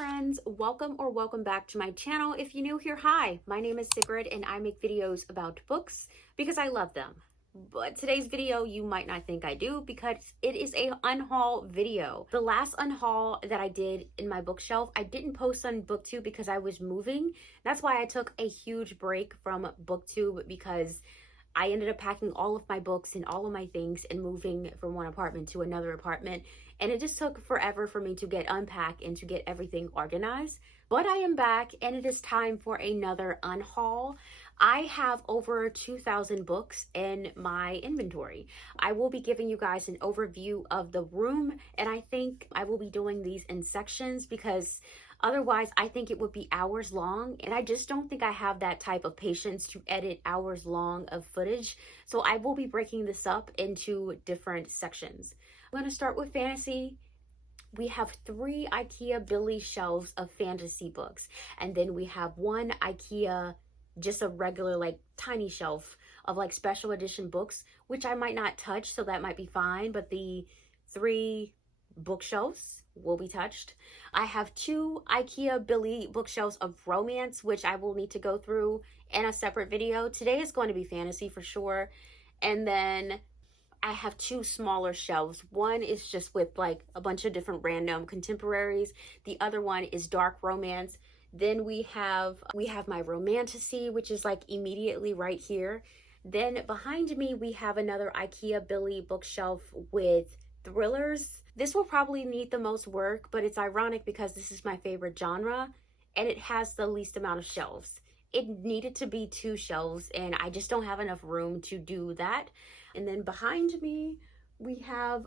friends, welcome back to my channel. If you're new here, hi, my name is Sigrid and I make videos about books because I love them. But today's video you might not think I do because it is a unhaul video. The last unhaul that I did in my bookshelf, I didn't post on BookTube because I was moving. That's why I took a huge break from BookTube, because I ended up packing all of my books and all of my things and moving from one apartment to another apartment. And it just took forever for me to get unpacked and to get everything organized. But I am back and it is time for another unhaul. I have over 2,000 books in my inventory. I will be giving you guys an overview of the room, and I think I will be doing these in sections because otherwise I think it would be hours long, and I just don't think I have that type of patience to edit hours long of footage. So I will be breaking this up into different sections. I'm going to start with fantasy. We have 3 IKEA Billy shelves of fantasy books, and then we have 1 IKEA, just a regular like tiny shelf of like special edition books, which I might not touch, so that might be fine, but the 3 bookshelves will be touched. I have 2 IKEA Billy bookshelves of romance, which I will need to go through in a separate video. Today is going to be fantasy for sure. And then I have 2 smaller shelves. One is just with like a bunch of different random contemporaries. The other one is dark romance. Then we have my romantasy, which is like immediately right here. Then behind me, we have another IKEA Billy bookshelf with thrillers. This will probably need the most work, but it's ironic because this is my favorite genre and it has the least amount of shelves. It needed to be 2 shelves and I just don't have enough room to do that. And then behind me, we have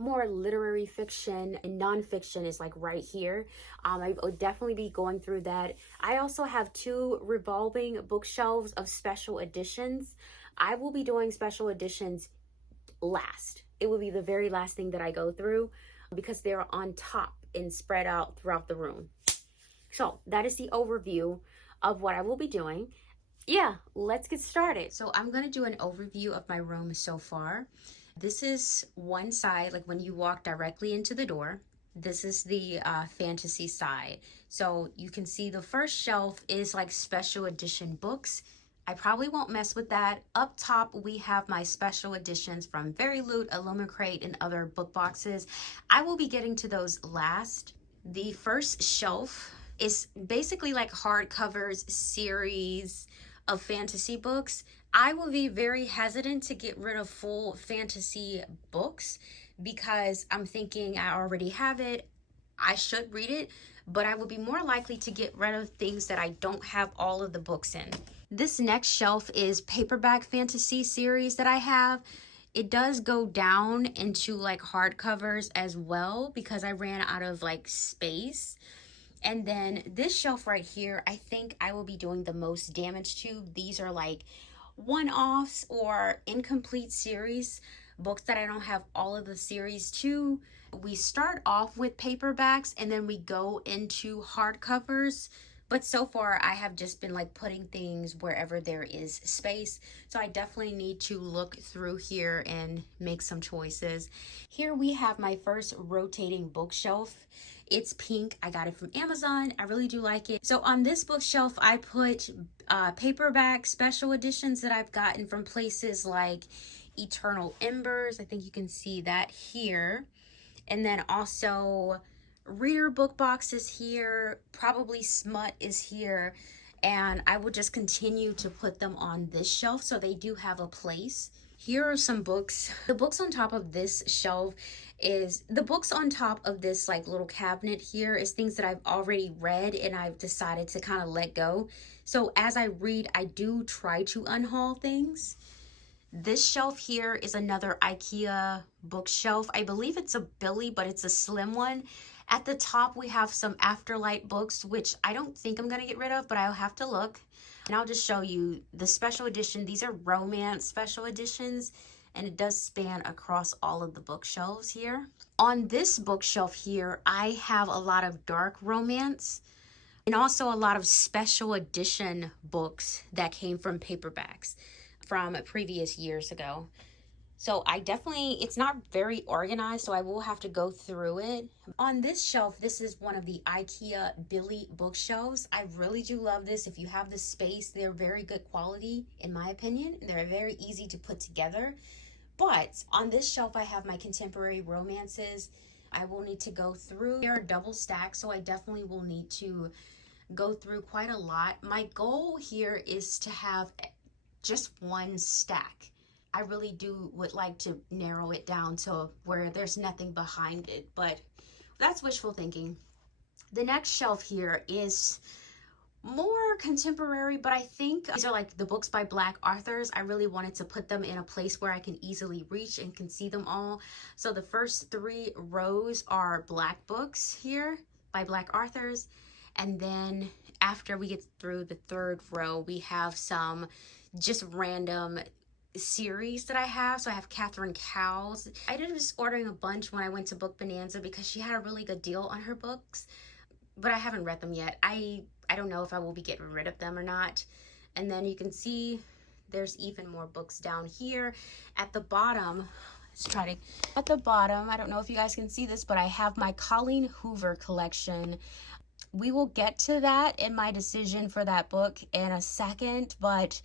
more literary fiction, and nonfiction is like right here. I will definitely be going through that. I also have 2 revolving bookshelves of special editions. I will be doing special editions last. It will be the very last thing that I go through because they're on top and spread out throughout the room. So that is the overview of what I will be doing. Yeah, let's get started. So I'm going to do an overview of my room so far. This is one side, like when you walk directly into the door. This is the fantasy side. So you can see the first shelf is like special edition books. I probably won't mess with that. Up top, we have my special editions from Very Loot, Illumicrate, and other book boxes. I will be getting to those last. The first shelf is basically like hardcovers series of fantasy books. I will be very hesitant to get rid of full fantasy books because I'm thinking I already have it. I should read it, but I would be more likely to get rid of things that I don't have all of the books in. This next shelf is paperback fantasy series that I have. It does go down into like hardcovers as well because I ran out of like space. And then this shelf right here, I think I will be doing the most damage to. These are like one-offs or incomplete series, books that I don't have all of the series to. We start off with paperbacks and then we go into hardcovers. But so far, I have just been like putting things wherever there is space. So I definitely need to look through here and make some choices. Here we have my first rotating bookshelf. It's pink. I got it from Amazon. I really do like it. So on this bookshelf, I put paperback special editions that I've gotten from places like Eternal Embers. I think you can see that here. And then also reader book boxes here, probably smut is here, and I will just continue to put them on this shelf so they do have a place. Here are some books. The books on top of this shelf is the books on top of this like little cabinet here is things that I've already read and I've decided to kind of let go. So as I read, I do try to unhaul things. This shelf here is another IKEA bookshelf. I believe it's a Billy, but it's a slim one. At the top, we have some Afterlight books, which I don't think I'm going to get rid of, but I'll have to look. And I'll just show you the special edition. These are romance special editions, and it does span across all of the bookshelves here. On this bookshelf here, I have a lot of dark romance and also a lot of special edition books that came from paperbacks from previous years ago. So I definitely, it's not very organized, so I will have to go through it. On this shelf, this is one of the IKEA Billy bookshelves. I really do love this. If you have the space, they're very good quality, in my opinion. They're very easy to put together. But on this shelf, I have my contemporary romances. I will need to go through. They're double stacked, so I definitely will need to go through quite a lot. My goal here is to have just one stack. I really would like to narrow it down to where there's nothing behind it, but that's wishful thinking. The next shelf here is more contemporary, but I think these are like the books by Black authors. I really wanted to put them in a place where I can easily reach and can see them all. So the first 3 rows are Black books here by Black authors. And then after we get through the 3rd row, we have some just random series that I have. So I have Catherine Cowles. I ended up just ordering a bunch when I went to Book Bonanza because she had a really good deal on her books, but I haven't read them yet. I don't know if I will be getting rid of them or not. And then you can see there's even more books down here at the bottom. At the bottom, I don't know if you guys can see this, but I have my Colleen Hoover collection. We will get to that in my decision for that book in a second, but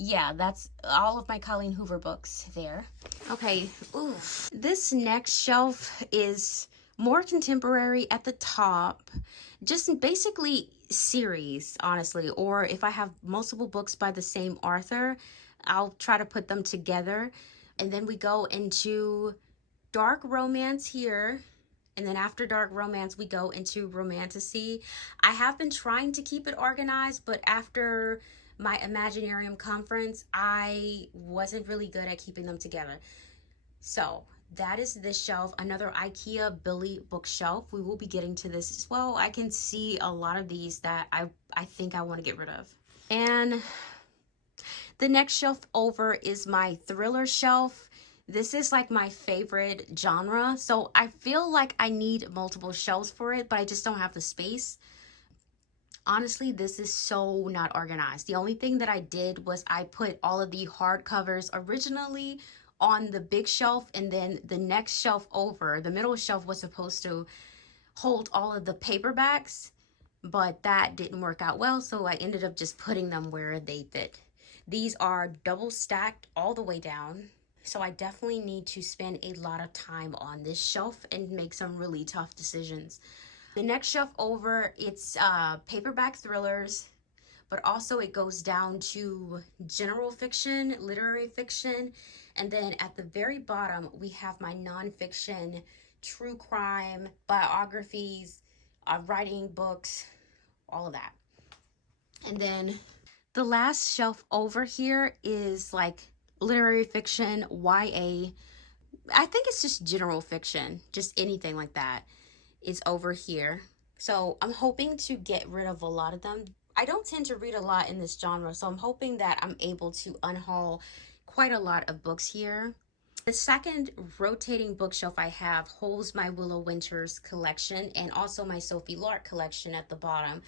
yeah, that's all of my Colleen Hoover books there. Okay, oof. This next shelf is more contemporary at the top. Just basically series, honestly. Or if I have multiple books by the same author, I'll try to put them together. And then we go into dark romance here. And then after dark romance, we go into romantasy. I have been trying to keep it organized, but after my Imaginarium conference, I wasn't really good at keeping them together. So that is this shelf, another IKEA Billy bookshelf. We will be getting to this as well. I can see a lot of these that I think I want to get rid of. And the next shelf over is my thriller shelf. This is like my favorite genre, so I feel like I need multiple shelves for it, but I just don't have the space. Honestly, this is so not organized. The only thing that I did was I put all of the hardcovers originally on the big shelf, and then the next shelf over, the middle shelf, was supposed to hold all of the paperbacks, but that didn't work out well, so I ended up just putting them where they fit. These are double stacked all the way down, so I definitely need to spend a lot of time on this shelf and make some really tough decisions. The next shelf over, it's paperback thrillers, but also it goes down to general fiction, literary fiction, and then at the very bottom, we have my nonfiction, true crime, biographies, writing books, all of that. And then the last shelf over here is like literary fiction, YA. I think it's just general fiction, just anything like that is over here. So I'm hoping to get rid of a lot of them. I don't tend to read a lot in this genre, so I'm hoping that I'm able to unhaul quite a lot of books here. The second rotating bookshelf I have holds my Willow Winters collection and also my Sophie Lark collection at the bottom.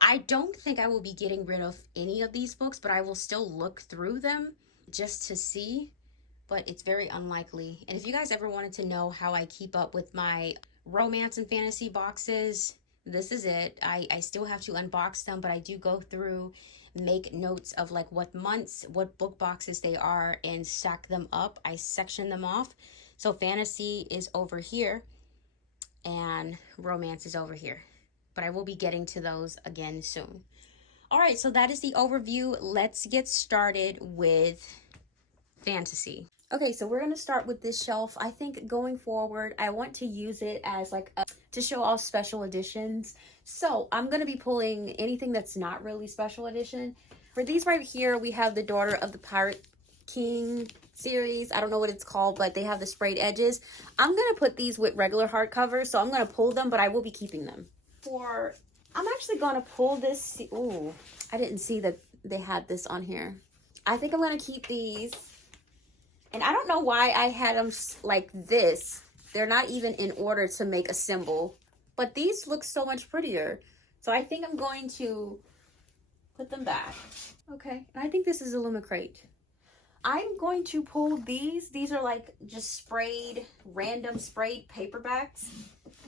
I don't think I will be getting rid of any of these books, but I will still look through them just to see, but it's very unlikely. And if you guys ever wanted to know how I keep up with my romance and fantasy boxes, this is it. I still have to unbox them, but I do go through, make notes of like what months, what book boxes they are, and stack them up. I section them off. So fantasy is over here and romance is over here, but I will be getting to those again soon. All right, so that is the overview. Let's get started with fantasy. Okay, so we're gonna start with this shelf. I think going forward, I want to use it as like to show off special editions. So I'm gonna be pulling anything that's not really special edition. For these right here, we have the Daughter of the Pirate King series. I don't know what it's called, but they have the sprayed edges. I'm gonna put these with regular hardcovers, so I'm gonna pull them, but I will be keeping them. I'm actually gonna pull this. Ooh, I didn't see that they had this on here. I think I'm gonna keep these. And I don't know why I had them like this. They're not even in order to make a symbol. But these look so much prettier. So I think I'm going to put them back. Okay, and I think this is a Lumicrate. I'm going to pull these. These are like just sprayed, random sprayed paperbacks.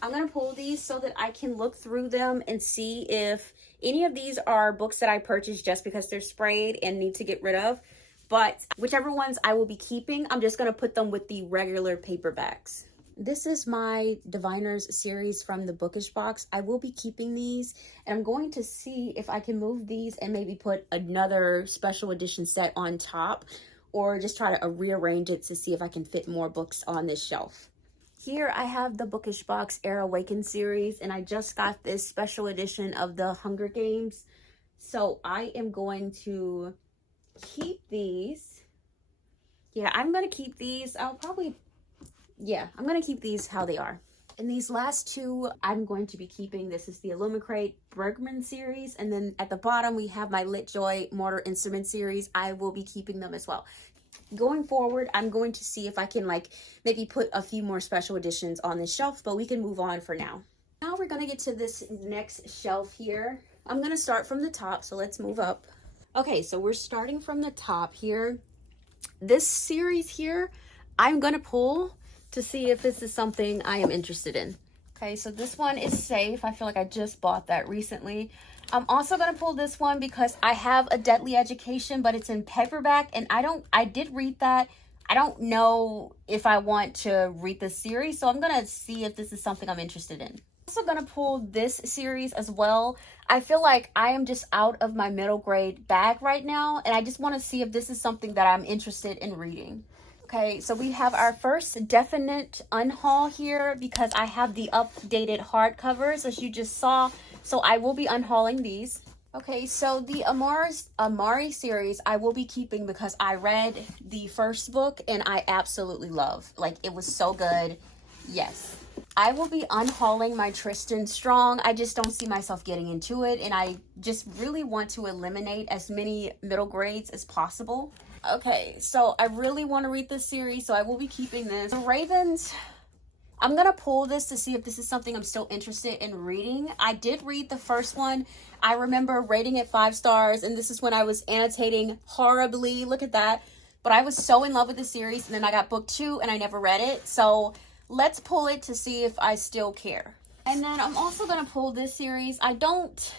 I'm going to pull these so that I can look through them and see if any of these are books that I purchased just because they're sprayed and need to get rid of. But whichever ones I will be keeping, I'm just going to put them with the regular paperbacks. This is my Diviners series from the Bookish box. I will be keeping these, and I'm going to see if I can move these and maybe put another special edition set on top, or just try to rearrange it to see if I can fit more books on this shelf. Here I have the Bookish box Air Awakened series, and I just got this special edition of the Hunger Games. So I am going to keep these. Yeah, I'm going to keep these. I'm going to keep these how they are. And these last two, I'm going to be keeping. This is the Illumicrate Bergman series. And then at the bottom, we have my LitJoy Mortar Instrument series. I will be keeping them as well. Going forward, I'm going to see if I can like maybe put a few more special editions on this shelf, but we can move on for now. Now we're going to get to this next shelf here. I'm going to start from the top, so let's move up. Okay, so we're starting from the top here. This series here, I'm going to pull to see if this is something I am interested in. Okay, so this one is safe. I feel like I just bought that recently. I'm also going to pull this one because I have A Deadly Education, but it's in paperback, and I did read that. I don't know if I want to read the series, so I'm going to see if this is something I'm interested in. I'm also going to pull this series as well. I feel like I am just out of my middle grade bag right now, and I just want to see if this is something that I'm interested in reading. Okay, so we have our first definite unhaul here because I have the updated hardcovers as you just saw. So I will be unhauling these. Okay, so the Amari series I will be keeping because I read the first book and I absolutely love. Like, it was so good. Yes. I will be unhauling my Tristan Strong. I just don't see myself getting into it, and I just really want to eliminate as many middle grades as possible. Okay, so I really want to read this series, so I will be keeping this. The Ravens, I'm going to pull this to see if this is something I'm still interested in reading. I did read the first one. I remember rating it 5 stars, and this is when I was annotating horribly. Look at that. But I was so in love with the series, and then I got book 2, and I never read it. So let's pull it to see if I still care. And then I'm also going to pull this series. I don't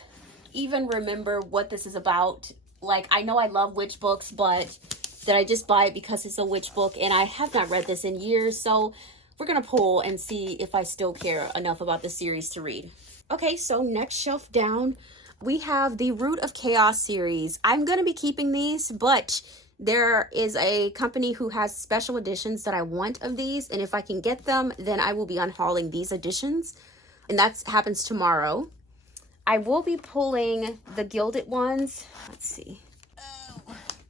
even remember what this is about. Like, I know I love witch books, but did I just buy it because it's a witch book? And I have not read this in years, so we're going to pull and see if I still care enough about the series to read. Okay, so next shelf down, we have the Root of Chaos series. I'm going to be keeping these, but there is a company who has special editions that I want of these, and if I can get them, then I will be unhauling these editions, and that happens tomorrow. I will be pulling the gilded ones. Let's see.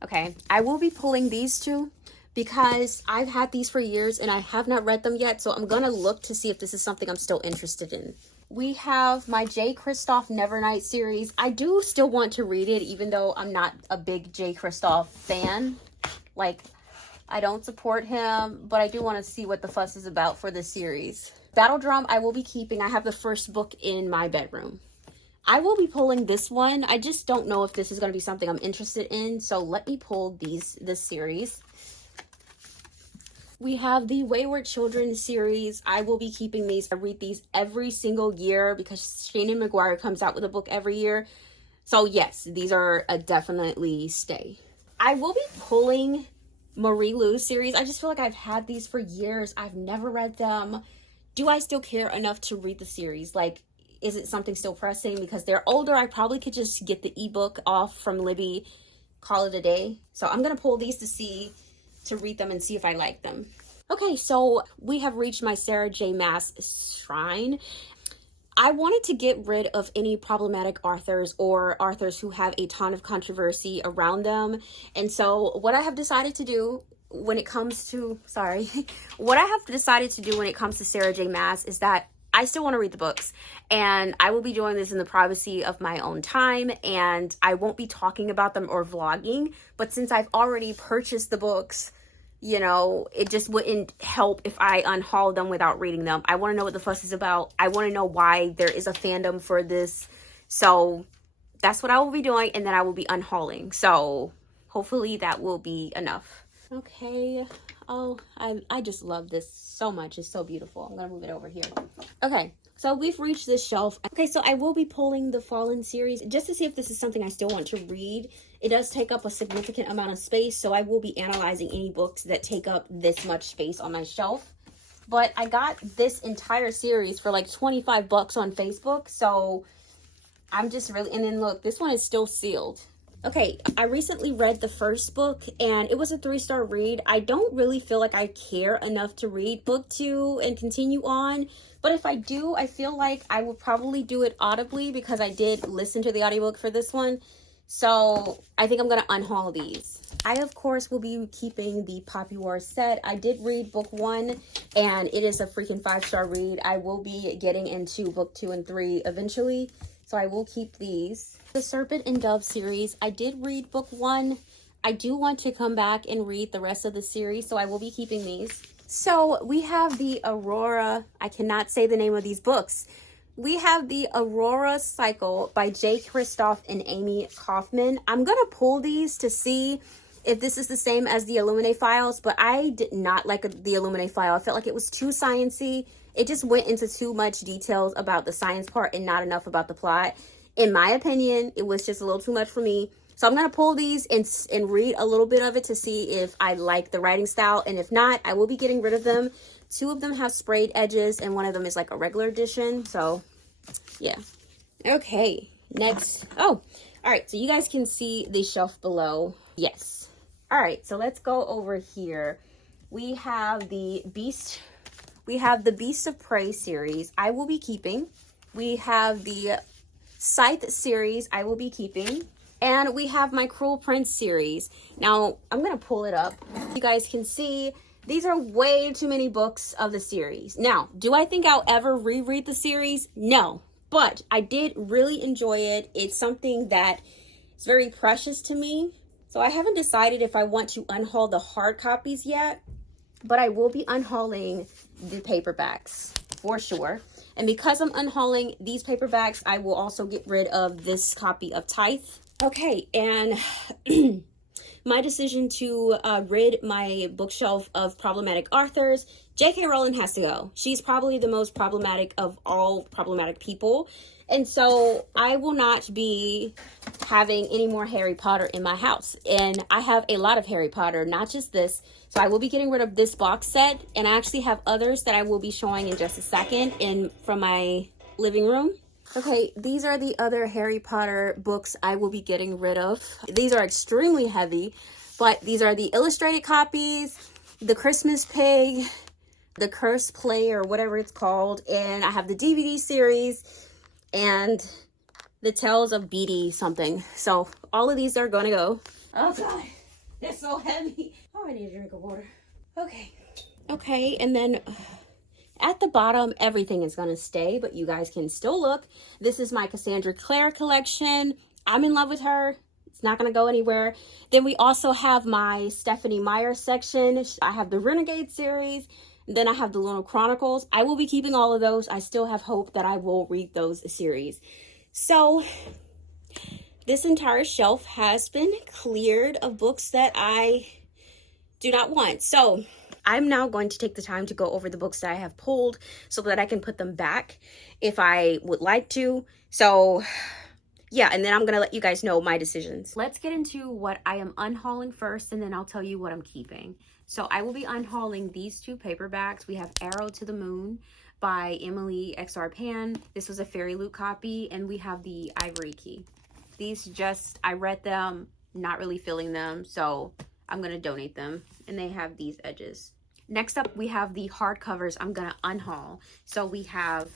Okay, I will be pulling these two because I've had these for years and I have not read them yet, so I'm going to look to see if this is something I'm still interested in. We have my J. Kristoff Nevernight series. I do still want to read it, even though I'm not a big J. Kristoff fan. Like, I don't support him, but I do want to see what the fuss is about for this series. Battle Drum, I will be keeping. I have the first book in my bedroom. I will be pulling this one. I just don't know if this is going to be something I'm interested in, so let me pull this series. We have the Wayward Children series. I will be keeping these. I read these every single year because Shannon McGuire comes out with a book every year. So yes, these are a definitely stay. I will be pulling Marie Lu series. I just feel like I've had these for years. I've never read them. Do I still care enough to read the series? Like, is it something still pressing? Because they're older, I probably could just get the ebook off from Libby, call it a day. So I'm going to pull these to read them and see if I like them. Okay, so we have reached my Sarah J. Maas shrine. I wanted to get rid of any problematic authors or authors who have a ton of controversy around them. And so what I have decided to do when it comes to, what I have decided to do when it comes to Sarah J. Maas is that I still want to read the books, and I will be doing this in the privacy of my own time, and I won't be talking about them or vlogging. But since I've already purchased the books, you know, it just wouldn't help if I unhaul them without reading them. I want to know what the fuss is about. I want to know why there is a fandom for this. So that's what I will be doing, and then I will be unhauling. So hopefully that will be enough. Okay. Oh, I just love this so much. It's so beautiful. I'm gonna move it over here. Okay, so we've reached this shelf. Okay, so I will be pulling the Fallen series just to see if this is something I still want to read. It does take up a significant amount of space, so I will be analyzing any books that take up this much space on my shelf. But I got this entire series for like 25 bucks on Facebook, so I'm just really, and then look, this one is still sealed. Okay, I recently read the first book and it was a 3-star read. I don't really feel like I care enough to read book 2 and continue on. But if I do, I feel like I will probably do it audibly because I did listen to the audiobook for this one. So I think I'm going to unhaul these. I, of course, will be keeping the Poppy Wars set. I did read book 1 and it is a freaking 5-star read. I will be getting into book 2 and 3 eventually. So I will keep these. The Serpent and Dove series, I did read book 1. I do want to come back and read the rest of the series, so I will be keeping these. So we have the Aurora, I cannot say the name of these books. We have the Aurora Cycle by J. Kristoff and Amy Kaufman. I'm going to pull these to see if this is the same as the Illuminate files, but I did not like the Illuminate file. I felt like it was too sciencey. It just went into too much details about the science part and not enough about the plot. In my opinion, it was just a little too much for me. So I'm going to pull these and read a little bit of it to see if I like the writing style. And if not, I will be getting rid of them. 2 of them have sprayed edges and one of them is like a regular edition. So yeah. Okay, next. Oh, all right. So you guys can see the shelf below. Yes. All right. So let's go over here. We have the Beast of Prey series. I will be keeping. We have the Scythe series I will be keeping, and we have my Cruel Prince series. Now I'm gonna pull it up. You guys can see these are way too many books of the series. Now, do I think I'll ever reread the series? No, but I did really enjoy it. It's something that is very precious to me. So I haven't decided if I want to unhaul the hard copies yet, but I will be unhauling the paperbacks for sure. And because I'm unhauling these paperbacks, I will also get rid of this copy of Tithe. Okay, and my decision to rid my bookshelf of problematic authors, J.K. Rowling has to go. She's probably the most problematic of all problematic people. And so I will not be having any more Harry Potter in my house. And I have a lot of Harry Potter, not just this. So I will be getting rid of this box set. And I actually have others that I will be showing in just a second from my living room. Okay, these are the other Harry Potter books I will be getting rid of. These are extremely heavy, but these are the illustrated copies, the Christmas Pig, the Cursed Play, or whatever it's called. And I have the DVD series and the Tales of Beatty something. So all of these are gonna go. Oh god, they're so heavy. Oh, I need a drink of water. Okay, and then at the bottom, everything is gonna stay, but you guys can still look. This is my Cassandra Clare collection. I'm in love with her. It's not gonna go anywhere. Then we also have my Stephanie Meyer section. I have the Renegade series. Then I have the Lunar Chronicles. I will be keeping all of those. I still have hope that I will read those series. So this entire shelf has been cleared of books that I do not want. So I'm now going to take the time to go over the books that I have pulled so that I can put them back if I would like to. So yeah, and then I'm going to let you guys know my decisions. Let's get into what I am unhauling first, and then I'll tell you what I'm keeping. So I will be unhauling these 2 paperbacks. We have Arrow to the Moon by Emily X.R. Pan. This was a Fairy Loot copy, and we have the Ivory Key. These I read them, not really feeling them, so I'm going to donate them. And they have these edges. Next up, we have the hardcovers I'm going to unhaul. So we have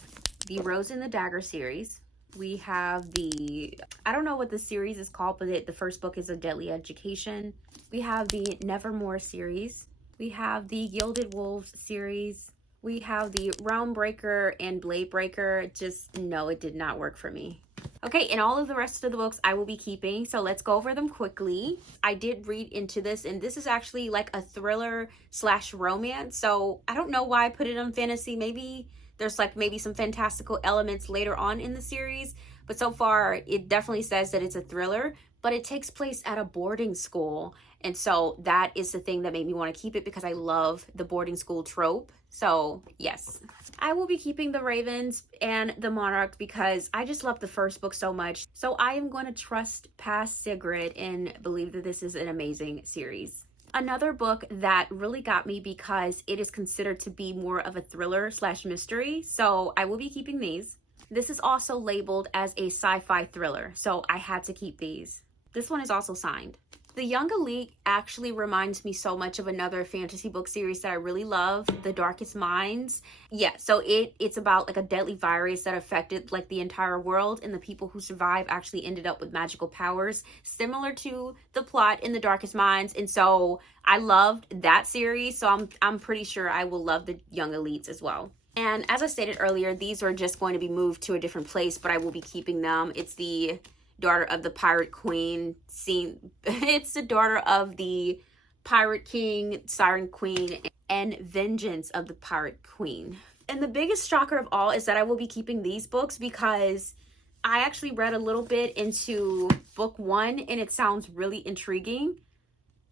the Rose and the Dagger series. We have the, I don't know what the series is called, but the first book is A Deadly Education. We have the Nevermore series. We have the Gilded Wolves series. We have the Realm Breaker and Blade Breaker. Just, no, it did not work for me. Okay, and all of the rest of the books I will be keeping, so let's go over them quickly. I did read into this, and this is actually like a thriller / romance, so I don't know why I put it on fantasy. Maybe there's like maybe some fantastical elements later on in the series, but so far it definitely says that it's a thriller, but it takes place at a boarding school. And so that is the thing that made me want to keep it, because I love the boarding school trope. So yes, I will be keeping the Ravens and the Monarch because I just love the first book so much. So I am going to trust past Sigrid and believe that this is an amazing series. Another book that really got me because it is considered to be more of a thriller slash mystery. So I will be keeping these. This is also labeled as a sci-fi thriller, so I had to keep these. This one is also signed. The Young Elite actually reminds me so much of another fantasy book series that I really love, The Darkest Minds. Yeah, so it's about like a deadly virus that affected like the entire world, and the people who survive actually ended up with magical powers, similar to the plot in The Darkest Minds. And so I loved that series, so I'm pretty sure I will love The Young Elites as well. And as I stated earlier, these are just going to be moved to a different place, but I will be keeping them. It's the Daughter of the Pirate Queen scene. It's the Daughter of the Pirate King, Siren Queen, and Vengeance of the Pirate Queen. And the biggest shocker of all is that I will be keeping these books because I actually read a little bit into book 1 and it sounds really intriguing.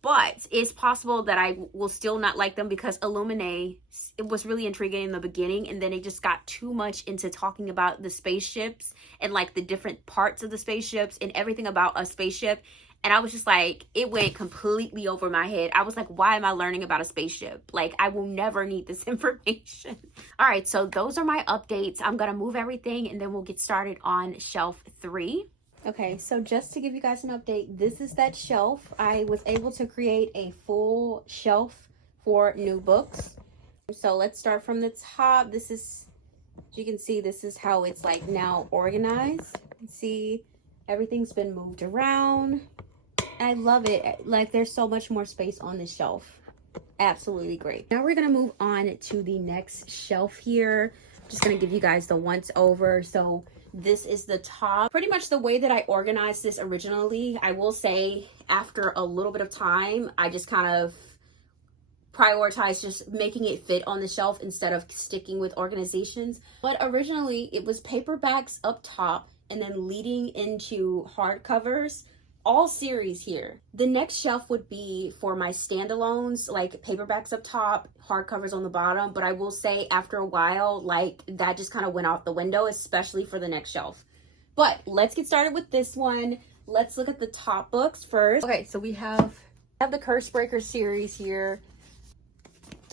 But it's possible that I will still not like them because Illuminae, it was really intriguing in the beginning, and then it just got too much into talking about the spaceships and like the different parts of the spaceships and everything about a spaceship. And I was just like, it went completely over my head. I was like, why am I learning about a spaceship? Like, I will never need this information. All right, so those are my updates. I'm going to move everything and then we'll get started on shelf 3. Okay, so just to give you guys an update, this is that shelf. I was able to create a full shelf for new books. So let's start from the top. This is, as you can see, this is how it's like now organized. You can see everything's been moved around. I love it. Like, there's so much more space on this shelf. Absolutely great. Now we're gonna move on to the next shelf here. Just gonna give you guys the once over. So this is the top. Pretty much the way that I organized this originally. I will say after a little bit of time, I just kind of prioritized just making it fit on the shelf instead of sticking with organizations. But originally it was paperbacks up top and then leading into hardcovers, all series here. The next shelf would be for my standalones, like paperbacks up top, hardcovers on the bottom. But I will say after a while, like that just kind of went out the window, especially for the next shelf. But let's get started with this one. Let's look at the top books first. Okay, so we have the Cursebreaker series here.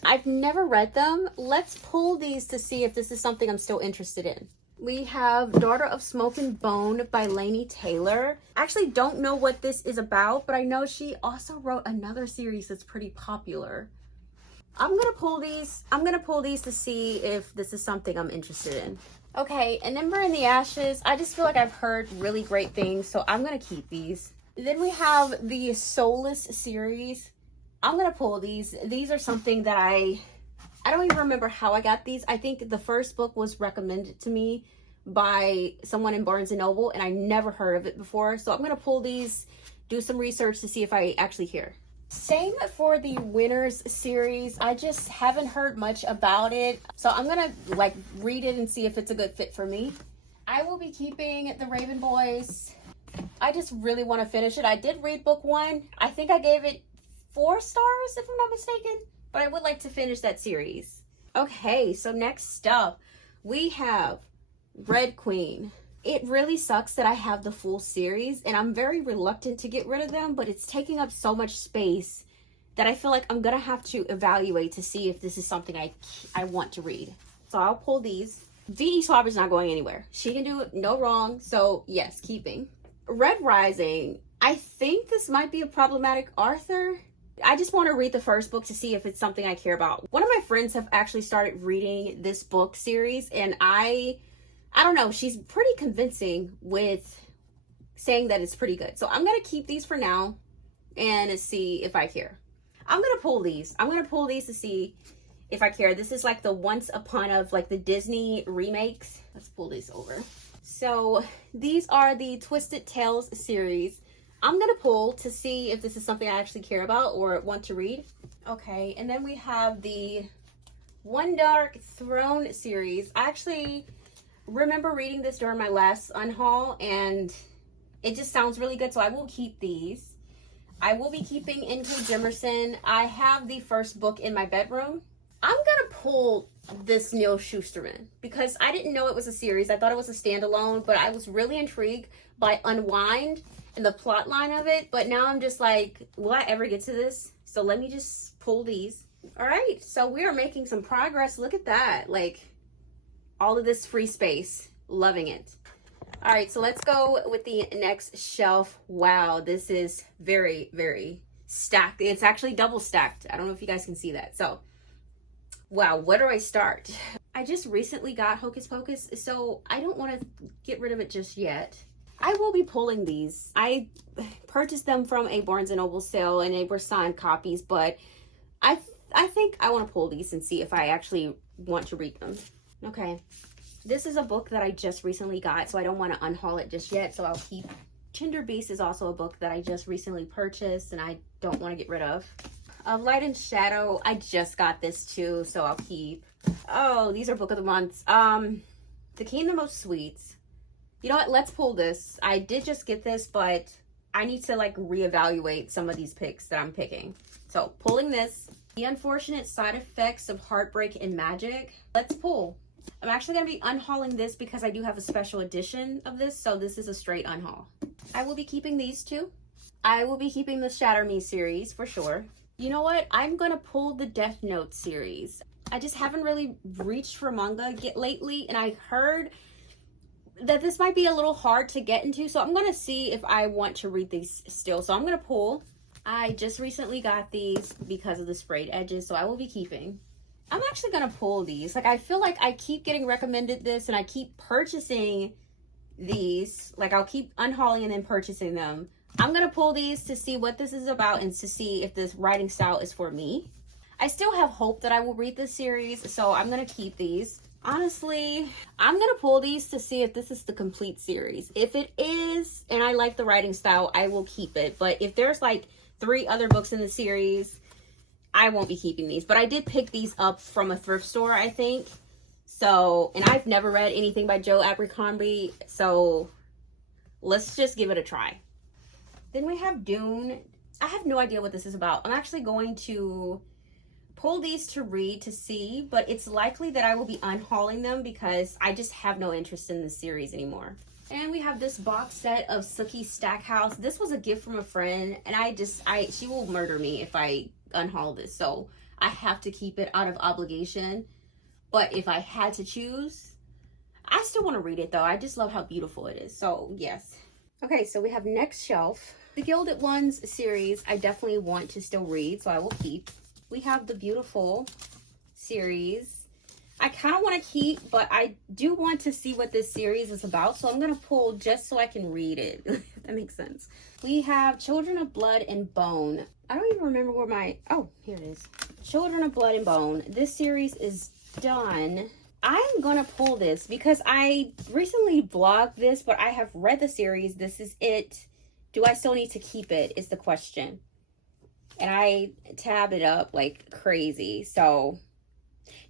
I've never read them. Let's pull these to see if this is something I'm still interested in. We have Daughter of Smoke and Bone by Laini Taylor. I actually don't know what this is about, but I know she also wrote another series that's pretty popular. I'm gonna pull these. I'm gonna pull these to see if this is something I'm interested in. Okay, and Ember in the Ashes. I just feel like I've heard really great things, so I'm gonna keep these. Then we have the Soulless series. I'm gonna pull these. These are something that I don't even remember how I got these. I think the first book was recommended to me by someone in Barnes & Noble, and I never heard of it before. So I'm going to pull these, do some research to see if I actually hear. Same for the Winners series. I just haven't heard much about it. So I'm going to like read it and see if it's a good fit for me. I will be keeping the Raven Boys. I just really want to finish it. I did read book 1. I think I gave it 4 stars if I'm not mistaken. But I would like to finish that series. Okay, so next up, we have Red Queen. It really sucks that I have the full series, and I'm very reluctant to get rid of them, but it's taking up so much space that I feel like I'm gonna have to evaluate to see if this is something I want to read. So I'll pull these. V.E. Schwab is not going anywhere. She can do no wrong, so yes, keeping. Red Rising. I think this might be a problematic author. I just want to read the first book to see if it's something I care about. One of my friends have actually started reading this book series, and I don't know, she's pretty convincing with saying that it's pretty good. So I'm going to keep these for now and see if I care. I'm going to pull these. I'm going to pull these to see if I care. This is like the Once Upon of like the Disney remakes. Let's pull these over. So these are the Twisted Tales series. I'm going to pull to see if this is something I actually care about or want to read. Okay, and then we have the One Dark Throne series. I actually remember reading this during my last unhaul, and it just sounds really good, so I will keep these. I will be keeping N.K. Jemisin. I have the first book in my bedroom. I'm gonna pull this Neil Shusterman because I didn't know it was a series. I thought it was a standalone, but I was really intrigued by Unwind and the plot line of it. But now I'm just like, will I ever get to this? So let me just pull these. All right, so we are making some progress. Look at that, like all of this free space. Loving it. All right, so let's go with the next shelf. Wow, this is very, very stacked. It's actually double stacked. I don't know if you guys can see that. So, wow, where do I start? I just recently got Hocus Pocus, so I don't want to get rid of it just yet. I will be pulling these. I purchased them from a Barnes & Noble sale, and they were signed copies, but I think I want to pull these and see if I actually want to read them. Okay. This is a book that I just recently got, so I don't want to unhaul it just yet, so I'll keep. Cinder Beast is also a book that I just recently purchased, and I don't want to get rid of. Of Light and Shadow, I just got this too, so I'll keep. Oh, these are book of the months. The Kingdom of Sweets. You know what? Let's pull this. I did just get this, but I need to like reevaluate some of these picks that I'm picking. So pulling this. The Unfortunate Side Effects of Heartbreak and Magic. Let's pull. I'm actually going to be unhauling this because I do have a special edition of this, so this is a straight unhaul. I will be keeping these two. I will be keeping the Shatter Me series for sure. You know what? I'm going to pull the Death Note series. I just haven't really reached for manga lately, and I heard that this might be a little hard to get into, so I'm going to see if I want to read these still. So I'm going to pull. I just recently got these because of the sprayed edges, so I will be keeping. I'm actually going to pull these. Like, I feel like I keep getting recommended this and I keep purchasing these. Like, I'll keep unhauling and then purchasing them. I'm going to pull these to see what this is about and to see if this writing style is for me. I still have hope that I will read this series, so I'm going to keep these. Honestly, I'm going to pull these to see if this is the complete series. If it is, and I like the writing style, I will keep it. But if there's like 3 other books in the series, I won't be keeping these. But I did pick these up from a thrift store, I think. So, and I've never read anything by Joe Abercrombie, so let's just give it a try. Then we have Dune. I have no idea what this is about. I'm actually going to pull these to read to see, but it's likely that I will be unhauling them because I just have no interest in this series anymore. And we have this box set of Sookie Stackhouse. This was a gift from a friend, and she will murder me if I unhaul this, so I have to keep it out of obligation. But if I had to choose, I still want to read it though. I just love how beautiful it is, so yes. Okay, so we have next shelf. The Gilded Ones series I definitely want to still read, so I will keep. We have the Beautiful series. I kind of want to keep, but I do want to see what this series is about, so I'm going to pull just so I can read it, if that makes sense. We have Children of Blood and Bone. I don't even remember where my... Oh, here it is. Children of Blood and Bone. This series is done. I'm going to pull this because I recently vlogged this, but I have read the series. This is it. Do I still need to keep it is the question. And I tab it up like crazy, so...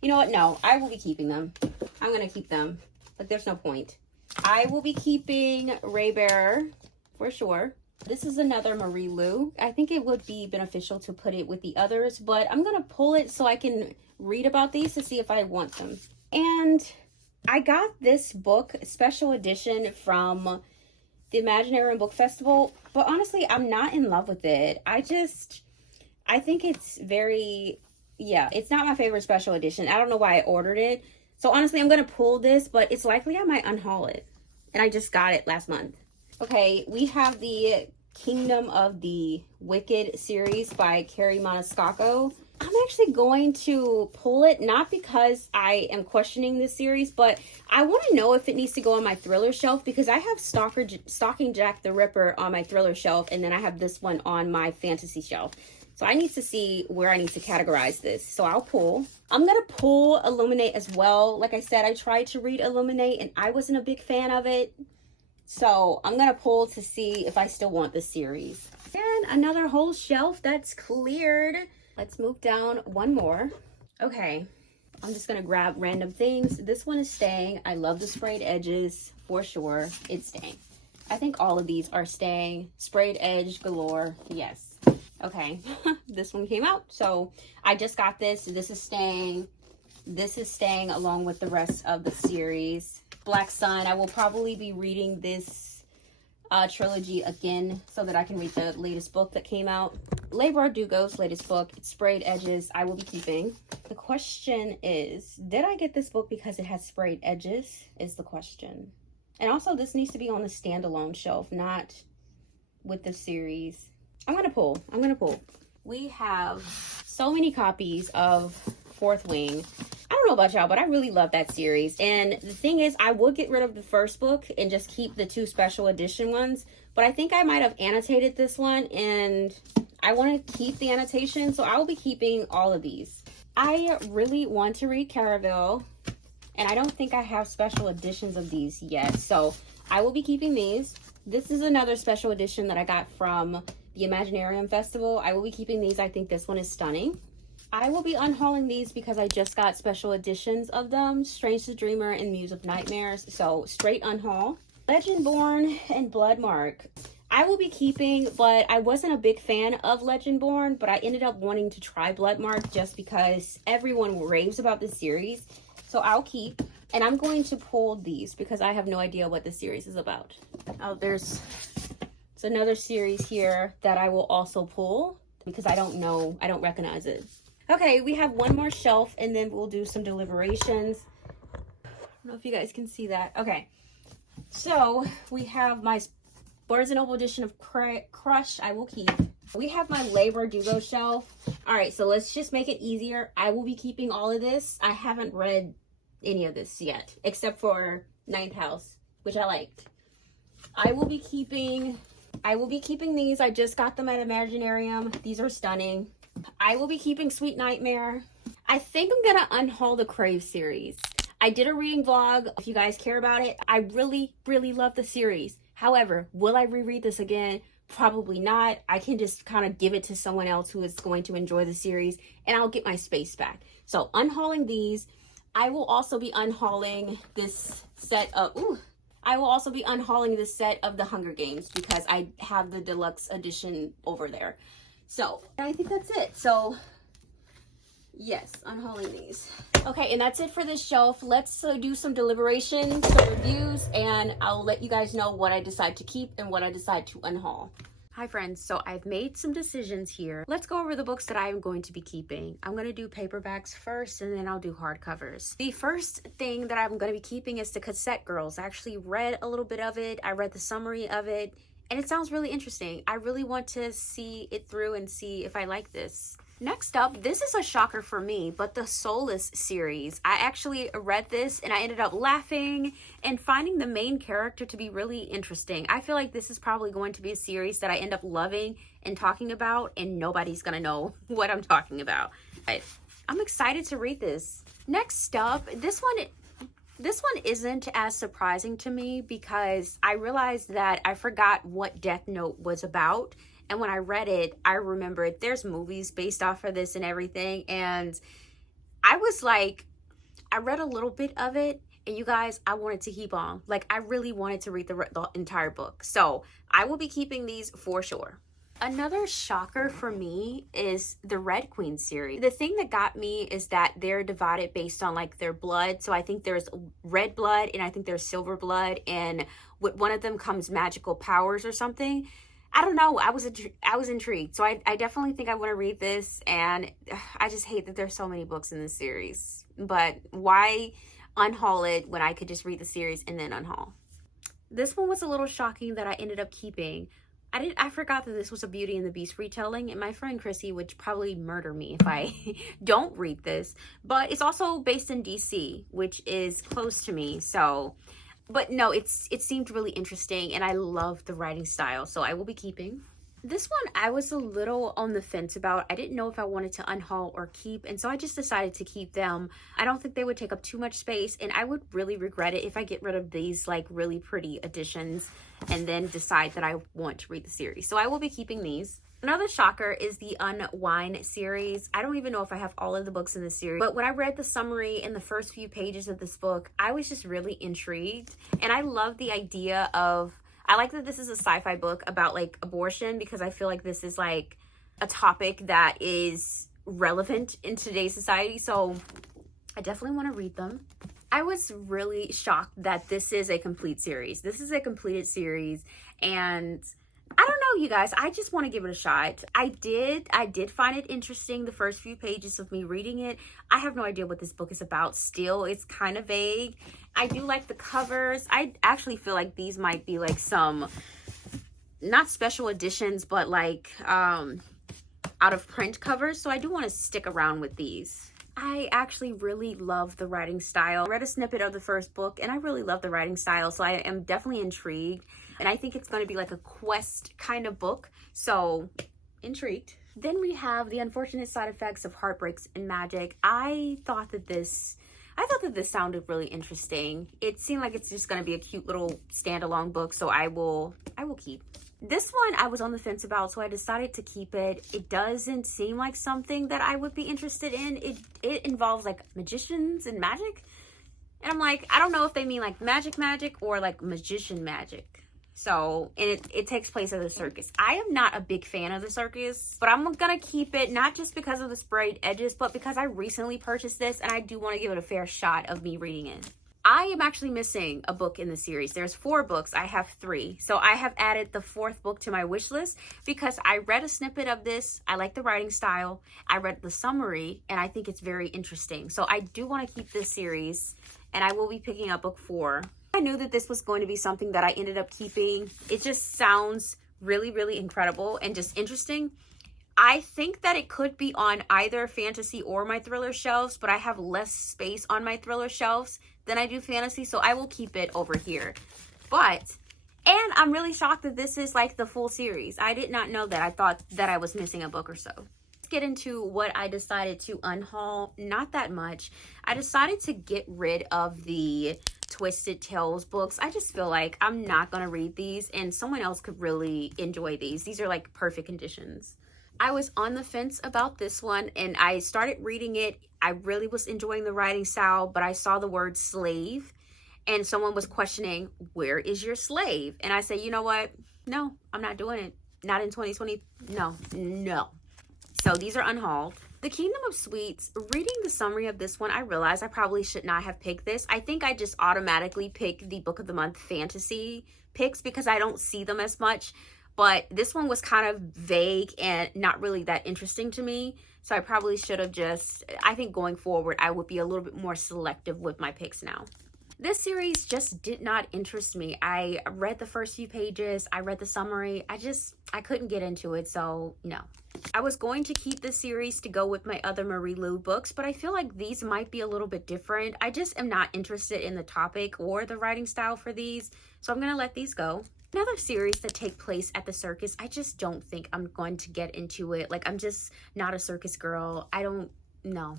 You know what? No, I will be keeping them. I'm going to keep them. But there's no point. I will be keeping Raybearer for sure. This is another Marie Lu. I think it would be beneficial to put it with the others, but I'm going to pull it so I can read about these to see if I want them. And I got this book, special edition, from the Imaginarium Book Festival, but honestly, I'm not in love with it. I think it's very... Yeah, it's not my favorite special edition. I don't know why I ordered it. So honestly, I'm going to pull this, but it's likely I might unhaul it. And I just got it last month. Okay, we have the Kingdom of the Wicked series by Carrie Maniscalco. I'm actually going to pull it, not because I am questioning this series, but I want to know if it needs to go on my thriller shelf, because I have Stalking Jack the Ripper on my thriller shelf, and then I have this one on my fantasy shelf. So I need to see where I need to categorize this. So I'll pull. I'm going to pull Illuminate as well. Like I said, I tried to read Illuminate and I wasn't a big fan of it. So I'm going to pull to see if I still want this series. And another whole shelf that's cleared. Let's move down one more. Okay. I'm just gonna grab random things. This one is staying. I love the sprayed edges for sure. It's staying. I think all of these are staying. Sprayed edge galore. Yes. Okay. This one came out. So I just got this. This is staying. This is staying along with the rest of the series. Black Sun. I will probably be reading this trilogy again so that I can read the latest book that came out. Leigh Bardugo's latest book. It's sprayed edges. I will be keeping. The question is, did I get this book because it has sprayed edges? Is the question. And also, this needs to be on the standalone shelf, not with the series. I'm gonna pull. We have so many copies of Fourth Wing. I don't know about y'all, but I really love that series. And the thing is, I would get rid of the first book and just keep the 2 special edition ones. But I think I might have annotated this one, and I want to keep the annotation. So I will be keeping all of these. I really want to read Caravel, and I don't think I have special editions of these yet. So I will be keeping these. This is another special edition that I got from the Imaginarium Festival. I will be keeping these. I think this one is stunning. I will be unhauling these because I just got special editions of them. Strange the Dreamer and Muse of Nightmares. So straight unhaul. Legendborn and Bloodmark. I will be keeping, but I wasn't a big fan of Legendborn, but I ended up wanting to try Bloodmark just because everyone raves about this series. So I'll keep, and I'm going to pull these because I have no idea what this series is about. Oh, there's another series here that I will also pull because I don't know, I don't recognize it. Okay, we have one more shelf and then we'll do some deliberations. I don't know if you guys can see that. Okay, so we have my Barnes & Noble edition of Crush. I will keep. We have my Leigh Bardugo shelf. All right, so let's just make it easier. I will be keeping all of this. I haven't read any of this yet, except for Ninth House, which I liked. I will be keeping these. I just got them at Imaginarium. These are stunning. I will be keeping Sweet Nightmare. I think I'm gonna unhaul the Crave series. I did a reading vlog, if you guys care about it. I really, really love the series. However, will I reread this again? Probably not. I can just kind of give it to someone else who is going to enjoy the series, and I'll get my space back. So unhauling these. I will also be unhauling this set of, I will also be unhauling this set of the Hunger Games because I have the deluxe edition over there. So I think that's it. So yes, unhauling these. Okay, and that's it for this shelf. Let's do some deliberations, some reviews, and I'll let you guys know what I decide to keep and what I decide to unhaul. Hi friends, so I've made some decisions here. Let's go over the books that I am going to be keeping. I'm going to do paperbacks first and then I'll do hardcovers. The first thing that I'm going to be keeping is the Cassette Girls. I actually read a little bit of it. I read the summary of it and it sounds really interesting. I really want to see it through and see if I like this. Next up, this is a shocker for me, but the Soulless series. I actually read this and I ended up laughing and finding the main character to be really interesting. I feel like this is probably going to be a series that I end up loving and talking about, and nobody's gonna know what I'm talking about. But I'm excited to read this. Next up, this one isn't as surprising to me because I realized that I forgot what Death Note was about. And when I read it, I remembered there's movies based off of this and everything. And I was like, I read a little bit of it. And you guys, I wanted to keep on. Like, I really wanted to read the entire book. So I will be keeping these for sure. Another shocker for me is the Red Queen series. The thing that got me is that they're divided based on like their blood. So I think there's red blood and I think there's silver blood. And with one of them comes magical powers or something. I don't know. I was intrigued. So I definitely think I want to read this. And I just hate that there's so many books in this series. But why unhaul it when I could just read the series and then unhaul? This one was a little shocking that I ended up keeping. I forgot that this was a Beauty and the Beast retelling. And my friend Chrissy would probably murder me if I don't read this. But it's also based in DC, which is close to me. So... But no, it seemed really interesting and I love the writing style, so I will be keeping. This one I was a little on the fence about. I didn't know if I wanted to unhaul or keep, and so I just decided to keep them. I don't think they would take up too much space, and I would really regret it if I get rid of these like really pretty editions and then decide that I want to read the series. So I will be keeping these. Another shocker is the Unwind series. I don't even know if I have all of the books in this series, but when I read the summary in the first few pages of this book, I was just really intrigued. And I love the idea of, I like that this is a sci-fi book about like abortion, because I feel like this is like a topic that is relevant in today's society. So I definitely want to read them. I was really shocked that this is a complete series. This is a completed series, and I don't know, you guys, I just want to give it a shot. I did find it interesting, the first few pages of me reading it. I have no idea what this book is about still. It's kind of vague. I do like the covers. I actually feel like these might be like some, not special editions, but like out of print covers. So I do want to stick around with these. I actually really love the writing style. I read a snippet of the first book and I really love the writing style, so I am definitely intrigued. And I think it's going to be like a quest kind of book, so intrigued. Then we have The Unfortunate Side Effects of Heartbreaks and Magic. I thought that this sounded really interesting. It seemed like it's just going to be a cute little standalone book, so I will keep. This one I was on the fence about, so I decided to keep it. It doesn't seem like something that I would be interested in. It involves like magicians and magic. And I'm like, I don't know if they mean like magic or like magician magic. So, and it takes place at the circus. I am not a big fan of the circus, but I'm gonna keep it, not just because of the sprayed edges, but because I recently purchased this and I do want to give it a fair shot of me reading it. I am actually missing a book in the series. There's 4 books. I have 3. So I have added the 4th book to my wish list because I read a snippet of this. I like the writing style. I read the summary and I think it's very interesting. So I do want to keep this series and I will be picking up book 4. I knew that this was going to be something that I ended up keeping. It just sounds really, really incredible and just interesting. I think that it could be on either fantasy or my thriller shelves, but I have less space on my thriller shelves than I do fantasy, so I will keep it over here. And I'm really shocked that this is like the full series. I did not know that. I thought that I was missing a book or so. Let's get into what I decided to unhaul. Not that much. I decided to get rid of the Twisted Tales books. I just feel like I'm not gonna read these and someone else could really enjoy these. These are like perfect conditions. I was on the fence about this one and I started reading it. I really was enjoying the writing style, but I saw the word slave and someone was questioning, where is your slave? And I said, you know what? No, I'm not doing it. Not in 2020. No. So these are unhauled. The Kingdom of Sweets, reading the summary of this one, I realized I probably should not have picked this. I think I just automatically pick the Book of the Month fantasy picks because I don't see them as much. But this one was kind of vague and not really that interesting to me. So I probably should have just, I think going forward, I would be a little bit more selective with my picks now. This series just did not interest me. I read the first few pages. I read the summary. I couldn't get into it. So no. I was going to keep this series to go with my other Marie Lu books, but I feel like these might be a little bit different. I just am not interested in the topic or the writing style for these. So I'm going to let these go. Another series that take place at the circus, I just don't think I'm going to get into it. Like, I'm just not a circus girl. I don't know.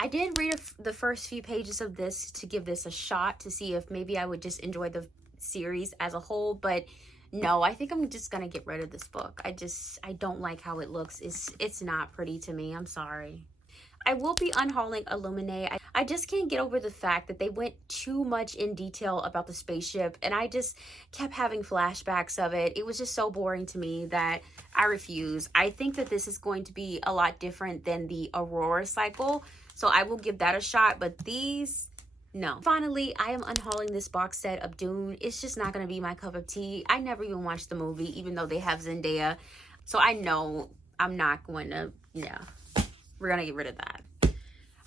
I did read the first few pages of this to give this a shot to see if maybe I would just enjoy the series as a whole, but no, I think I'm just gonna get rid of this book. I don't like how it looks. It's not pretty to me. I'm sorry. I will be unhauling Illuminae. I just can't get over the fact that they went too much in detail about the spaceship and I just kept having flashbacks of it. It was just so boring to me that I refuse. I think that this is going to be a lot different than the Aurora cycle, so I will give that a shot, but these, no. Finally, I am unhauling this box set of Dune. It's just not going to be my cup of tea. I never even watched the movie, even though they have Zendaya, so I know I'm not going to, yeah. We're gonna get rid of that.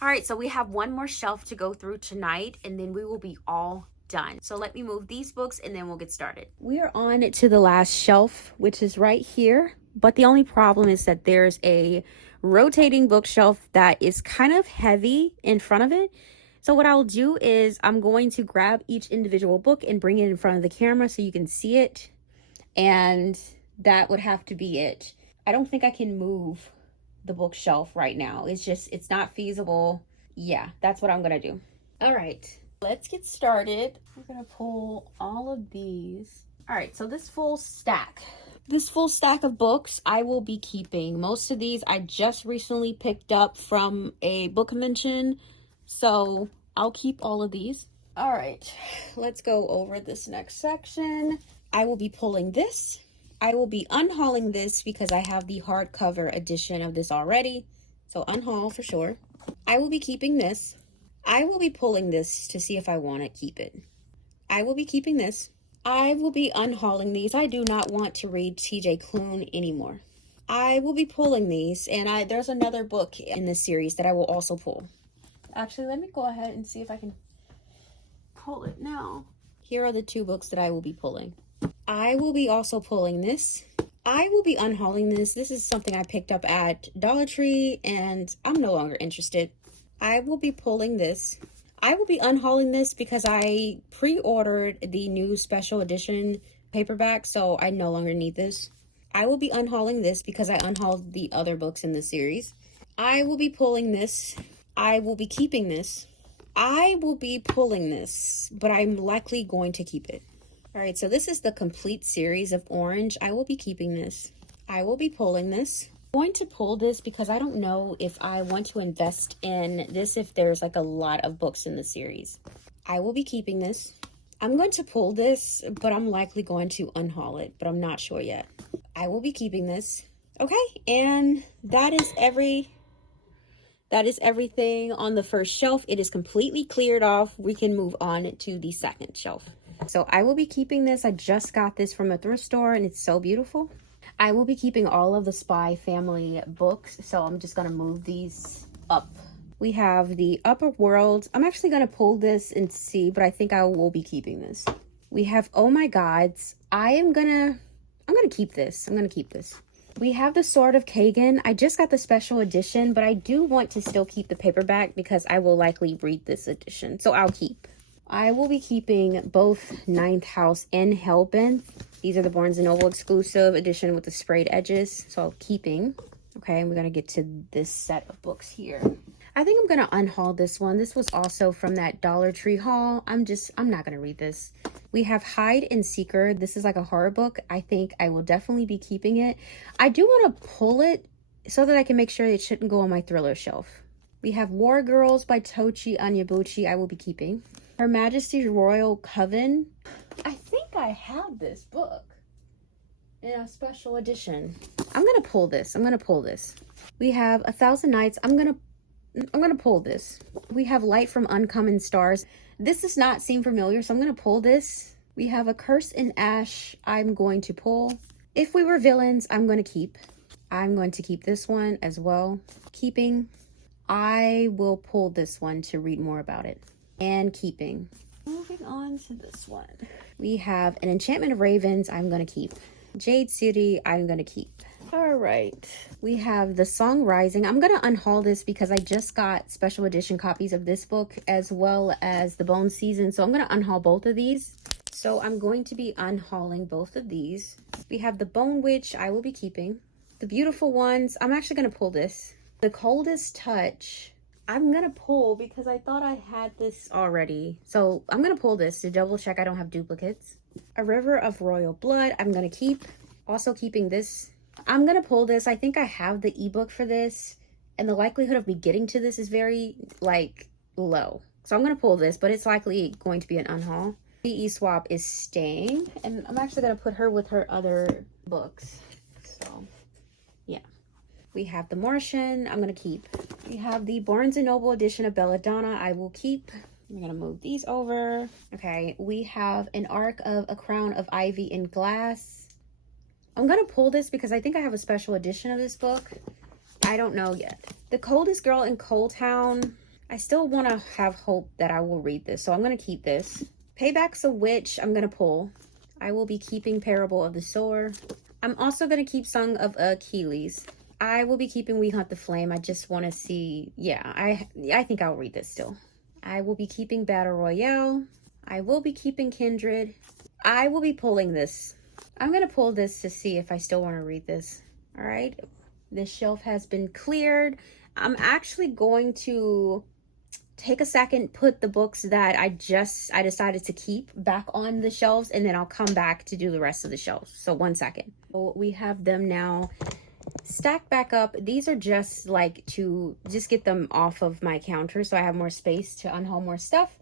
All right, so we have one more shelf to go through tonight and then we will be all done. So let me move these books and then we'll get started. We are on to the last shelf, which is right here. But the only problem is that there's a rotating bookshelf that is kind of heavy in front of it. So what I'll do is I'm going to grab each individual book and bring it in front of the camera so you can see it. And that would have to be it. I don't think I can move the bookshelf right now. It's not feasible. Yeah, that's what I'm gonna do. All right, let's get started. We're gonna pull all of these All right, so this full stack of books I will be keeping. Most of these I just recently picked up from a book convention, so I'll keep all of these. All right, let's go over this next section. I will be pulling this. I will be unhauling this because I have the hardcover edition of this already, so unhaul for sure. I will be keeping this. I will be pulling this to see if I want to keep it. I will be keeping this. I will be unhauling these. I do not want to read T.J. Klune anymore. I will be pulling these, and there's another book in this series that I will also pull. Actually, let me go ahead and see if I can pull it now. Here are the two books that I will be pulling. I will be also pulling this. I will be unhauling this. This is something I picked up at Dollar Tree, and I'm no longer interested. I will be pulling this. I will be unhauling this because I pre-ordered the new special edition paperback, so I no longer need this. I will be unhauling this because I unhauled the other books in the series. I will be pulling this. I will be keeping this. I will be pulling this, but I'm likely going to keep it. All right, so this is the complete series of Orange. I will be keeping this. I will be pulling this. I'm going to pull this because I don't know if I want to invest in this if there's like a lot of books in the series. I will be keeping this. I'm going to pull this, but I'm likely going to unhaul it, but I'm not sure yet. I will be keeping this. Okay, and that is everything on the first shelf. It is completely cleared off. We can move on to the second shelf. So I will be keeping this. I just got this from a thrift store and it's so beautiful. I will be keeping all of the Spy Family books, so I'm just going to move these up. We have the Upper World. I'm actually going to pull this and see, but I think I will be keeping this. We have Oh My Gods. I'm going to keep this. I'm going to keep this. We have the Sword of Kagan. I just got the special edition, but I do want to still keep the paperback because I will likely read this edition, so I'll keep. I will be keeping both Ninth House and Hellbent. These are the Barnes & Noble exclusive edition with the sprayed edges, so I'm keeping. Okay, and we're going to get to this set of books here. I think I'm going to unhaul this one. This was also from that Dollar Tree haul. I'm not going to read this. We have Hide and Seeker. This is like a horror book. I think I will definitely be keeping it. I do want to pull it so that I can make sure it shouldn't go on my thriller shelf. We have War Girls by Tochi Onyebuchi. I will be keeping. Her Majesty's Royal Coven. I think I have this book in a special edition. I'm gonna pull this. We have A Thousand Nights. I'm gonna pull this. We have Light from Uncommon Stars. This does not seem familiar, so I'm gonna pull this. We have A Curse in Ash. I'm going to pull. If We Were Villains, I'm going to keep. I'm going to keep this one as well. Keeping. I will pull this one to read more about it. And keeping. Moving on to this one. We have An Enchantment of Ravens. I'm going to keep. Jade City. I'm going to keep. All right. We have The Song Rising. I'm going to unhaul this because I just got special edition copies of this book as well as The Bone Season. So I'm going to unhaul both of these. So I'm going to be unhauling both of these. We have The Bone Witch. I will be keeping. The Beautiful Ones. I'm actually going to pull this. The Coldest Touch. I'm going to pull because I thought I had this already. So I'm going to pull this to double check I don't have duplicates. A River of Royal Blood. I'm going to keep. Also keeping this. I'm going to pull this. I think I have the ebook for this. And the likelihood of me getting to this is very, low. So I'm going to pull this, but it's likely going to be an unhaul. B.E. Swap is staying. And I'm actually going to put her with her other books. So, yeah. We have The Martian. I'm going to keep. We have the Barnes & Noble edition of Belladonna. I will keep. I'm going to move these over. Okay. We have An Arc of A Crown of Ivy in Glass. I'm going to pull this because I think I have a special edition of this book. I don't know yet. The Coldest Girl in Cold Town. I still want to have hope that I will read this, so I'm going to keep this. Payback's a Witch. I'm going to pull. I will be keeping Parable of the Sower. I'm also going to keep Song of Achilles. I will be keeping We Hunt the Flame. I just want to see. Yeah, I think I'll read this still. I will be keeping Battle Royale. I will be keeping Kindred. I will be pulling this. I'm going to pull this to see if I still want to read this. All right. This shelf has been cleared. I'm actually going to take a second, put the books that I decided to keep back on the shelves, and then I'll come back to do the rest of the shelves. So 1 second. So we have them now stacked back up. These are just like to just get them off of my counter so I have more space to unhaul more stuff.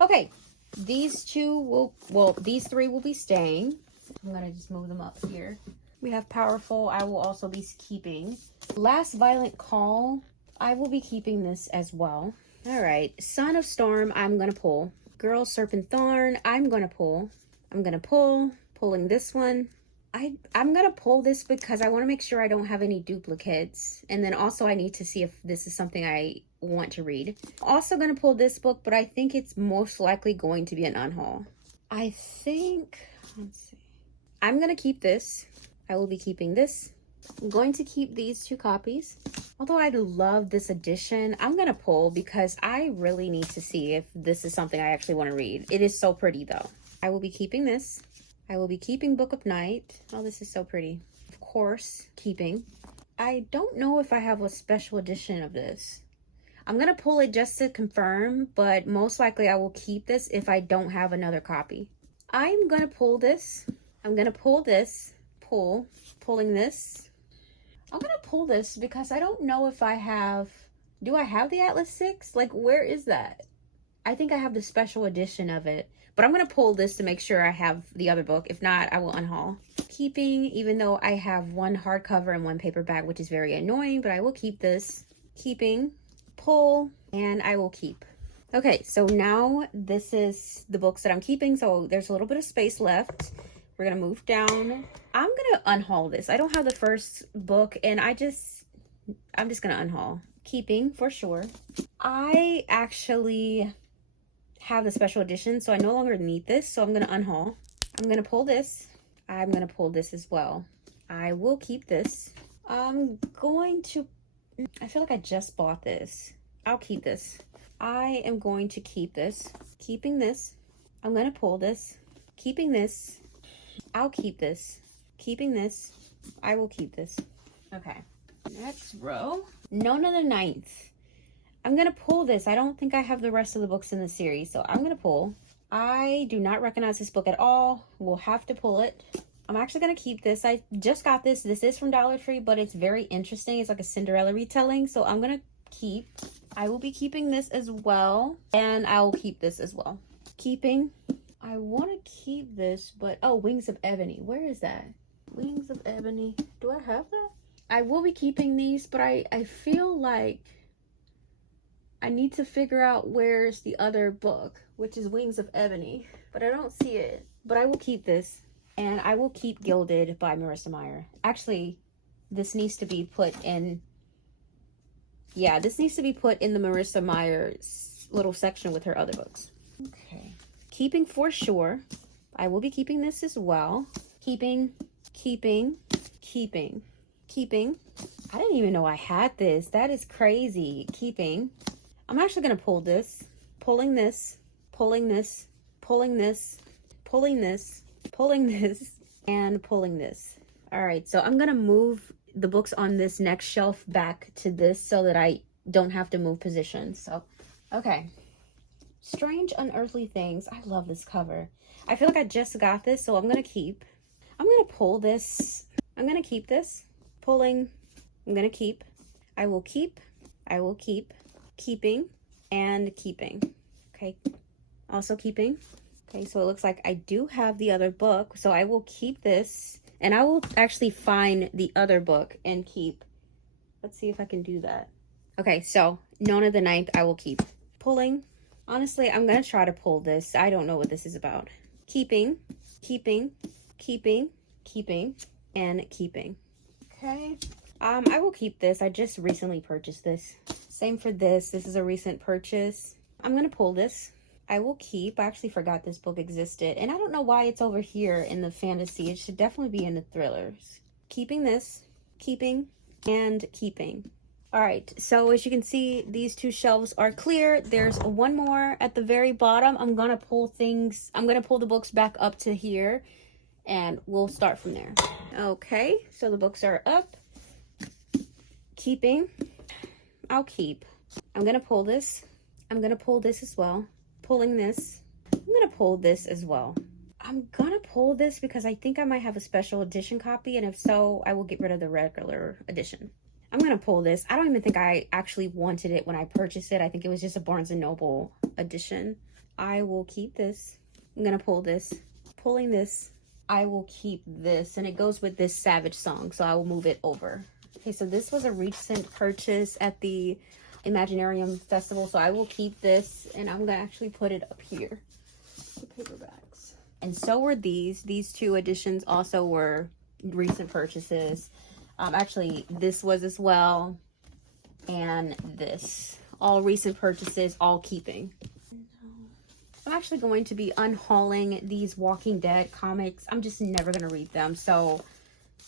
Okay, these two will, well, these three will be staying. I'm gonna just move them up here. We have Powerful, I will also be keeping. Last Violent Call, I will be keeping this as well. All right, Son of Storm, I'm gonna pull. Girl Serpent Thorn, I'm gonna pull. I'm gonna pulling this one. I'm gonna pull this because I want to make sure I don't have any duplicates, and then also I need to see if this is something I want to read. Also gonna pull this book, but I think it's most likely going to be an unhaul. I think, let's see, I'm gonna keep this. I will be keeping this. I'm going to keep these 2 copies. Although I love this edition, I'm gonna pull because I really need to see if this is something I actually want to read. It is so pretty though. I will be keeping this. I will be keeping Book of Night. Oh, this is so pretty. Of course, keeping. I don't know if I have a special edition of this. I'm going to pull it just to confirm, but most likely I will keep this if I don't have another copy. I'm going to pull this. I'm going to pull this. Pulling this. I'm going to pull this because I don't know if I have... Do I have the Atlas 6? Like, where is that? I think I have the special edition of it. But I'm going to pull this to make sure I have the other book. If not, I will unhaul. Keeping, even though I have 1 hardcover and 1 paperback, which is very annoying, but I will keep this. Keeping, pull, and I will keep. Okay, so now this is the books that I'm keeping. So there's a little bit of space left. We're going to move down. I'm going to unhaul this. I don't have the first book, and I'm just going to unhaul. Keeping, for sure. I actually have the special edition, so I no longer need this, so I'm going to unhaul. I'm going to pull this. I'm going to pull this as well. I will keep this. I'm going to... I feel like I just bought this. I'll keep this. I am going to keep this. Keeping this. I'm going to pull this. Keeping this. I'll keep this. Keeping this. I will keep this. Okay. Next row. Nona the Ninth. I'm going to pull this. I don't think I have the rest of the books in the series, so I'm going to pull. I do not recognize this book at all. We'll have to pull it. I'm actually going to keep this. I just got this. This is from Dollar Tree, but it's very interesting. It's like a Cinderella retelling, so I'm going to keep. I will be keeping this as well, and I will keep this as well. Keeping. I want to keep this, but... Oh, Wings of Ebony. Where is that? Wings of Ebony. Do I have that? I will be keeping these, but I feel like I need to figure out where's the other book, which is Wings of Ebony, but I don't see it. But I will keep this, and I will keep Gilded by Marissa Meyer. Actually, this needs to be put in... Yeah, this needs to be put in the Marissa Meyer's little section with her other books. Okay. Keeping, for sure. I will be keeping this as well. Keeping. I didn't even know I had this. That is crazy. Keeping. I'm actually going to pull this. Pulling this. Pulling this. Pulling this. Pulling this. Pulling this. And pulling this. All right. So I'm going to move the books on this next shelf back to this so that I don't have to move positions. So, okay. Strange Unearthly Things. I love this cover. I feel like I just got this, so I'm going to keep. I'm going to pull this. I'm going to keep this. Pulling. I'm going to keep. I will keep. I will keep. Keeping. And keeping. Okay. Also keeping. Okay, so it looks like I do have the other book, so I will keep this. And I will actually find the other book and keep. Let's see if I can do that. Okay, so Nona the Ninth, I will keep. Pulling. Honestly, I'm going to try to pull this. I don't know what this is about. Keeping, keeping, keeping, keeping, and keeping. Okay. I will keep this. I just recently purchased this. Same for this. This is a recent purchase. I'm going to pull this. I will keep. I actually forgot this book existed. And I don't know why it's over here in the fantasy. It should definitely be in the thrillers. Keeping this, keeping, and keeping. All right, so as you can see, these 2 shelves are clear. There's one more at the very bottom. I'm gonna pull the books back up to here, and we'll start from there. Okay, so the books are up. Keeping. I'll keep. I'm gonna pull this. I'm gonna pull this as well. Pulling this. I'm gonna pull this as well. I'm gonna pull this because I think I might have a special edition copy, and if so, I will get rid of the regular edition. I'm gonna pull this. I don't even think I actually wanted it when I purchased it. I think it was just a Barnes & Noble edition. I will keep this. I'm gonna pull this. Pulling this. I will keep this, and it goes with this Savage song, so I will move it over. Okay, so this was a recent purchase at the Imaginarium Festival, so I will keep this, and I'm gonna actually put it up here. The paperbacks. And so were these. These two editions also were recent purchases. Actually, this was as well, and this. All recent purchases, all keeping. I'm actually going to be unhauling these Walking Dead comics. I'm just never going to read them. So,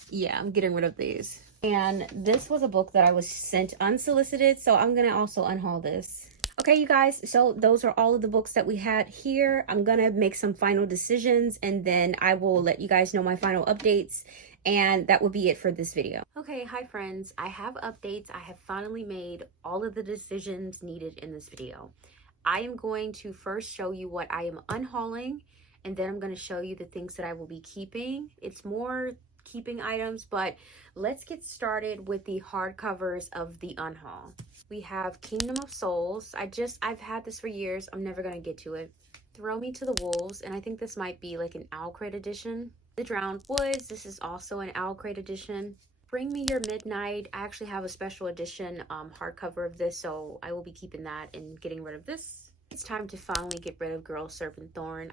yeah, I'm getting rid of these. And this was a book that I was sent unsolicited. So, I'm going to also unhaul this. Okay, you guys. So, those are all of the books that we had here. I'm going to make some final decisions. And then I will let you guys know my final updates. And that will be it for this video. Okay, hi friends. I have updates. I have finally made all of the decisions needed in this video. I am going to first show you what I am unhauling, and then I'm going to show you the things that I will be keeping. It's more keeping items, but let's get started with the hardcovers of the Unhaul. We have Kingdom of Souls. I've had this for years. I'm never going to get to it. Throw Me to the Wolves, and I think this might be like an Owl Crate edition. The Drowned Woods. This is also an Owl Crate edition. Bring Me Your Midnight. I actually have a special edition hardcover of this, so I will be keeping that and getting rid of this. It's time to finally get rid of Girl Serpent Thorn.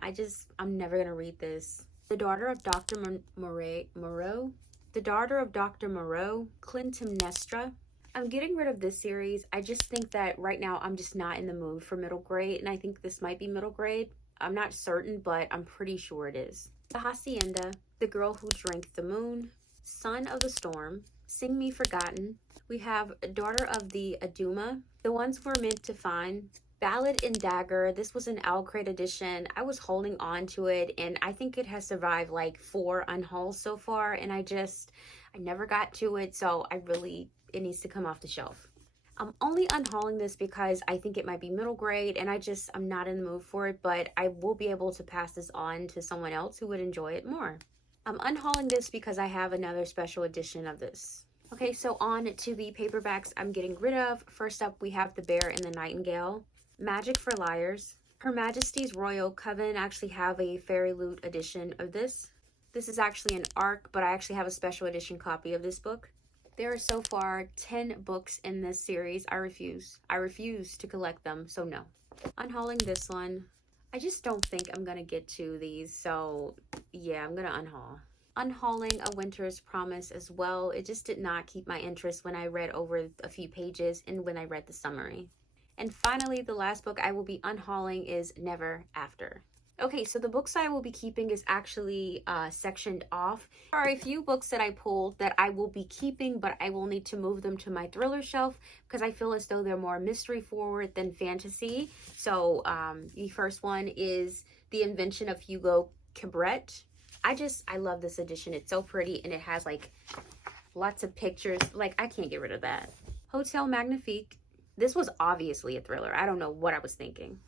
I'm never going to read this. The Daughter of Dr. Moreau. The Daughter of Dr. Moreau. Clytemnestra. I'm getting rid of this series. I just think that right now I'm just not in the mood for middle grade, and I think this might be middle grade. I'm not certain, but I'm pretty sure it is. The Hacienda. The Girl Who Drank the Moon. Son of the Storm, Sing Me Forgotten. We have Daughter of the Aduma, The Ones We're Meant to Find, Ballad in Dagger. This was an Owl Crate edition. I was holding on to it, and I think it has survived like 4 unhauls so far, and I never got to it, so it needs to come off the shelf. I'm only unhauling this because I think it might be middle grade, and I'm not in the mood for it, but I will be able to pass this on to someone else who would enjoy it more. I'm unhauling this because I have another special edition of this. Okay, so on to the paperbacks I'm getting rid of. First up, we have The Bear and the Nightingale, Magic for Liars, Her Majesty's Royal Coven. I actually have a Fairy Loot edition of this. This is actually an ARC, but I actually have a special edition copy of this book. There are so far 10 books in this series. I refuse. I refuse to collect them, so no. Unhauling this one. I just don't think I'm going to get to these, so yeah, I'm going to unhaul. Unhauling A Winter's Promise as well. It just did not keep my interest when I read over a few pages and when I read the summary. And finally, the last book I will be unhauling is Never After. Okay, so the books I will be keeping is actually sectioned off. There are a few books that I pulled that I will be keeping, but I will need to move them to my thriller shelf because I feel as though they're more mystery forward than fantasy. So the first one is The Invention of Hugo Cabret. I love this edition. It's so pretty, and it has like lots of pictures. Like, I can't get rid of that. Hotel Magnifique. This was obviously a thriller. I don't know what I was thinking.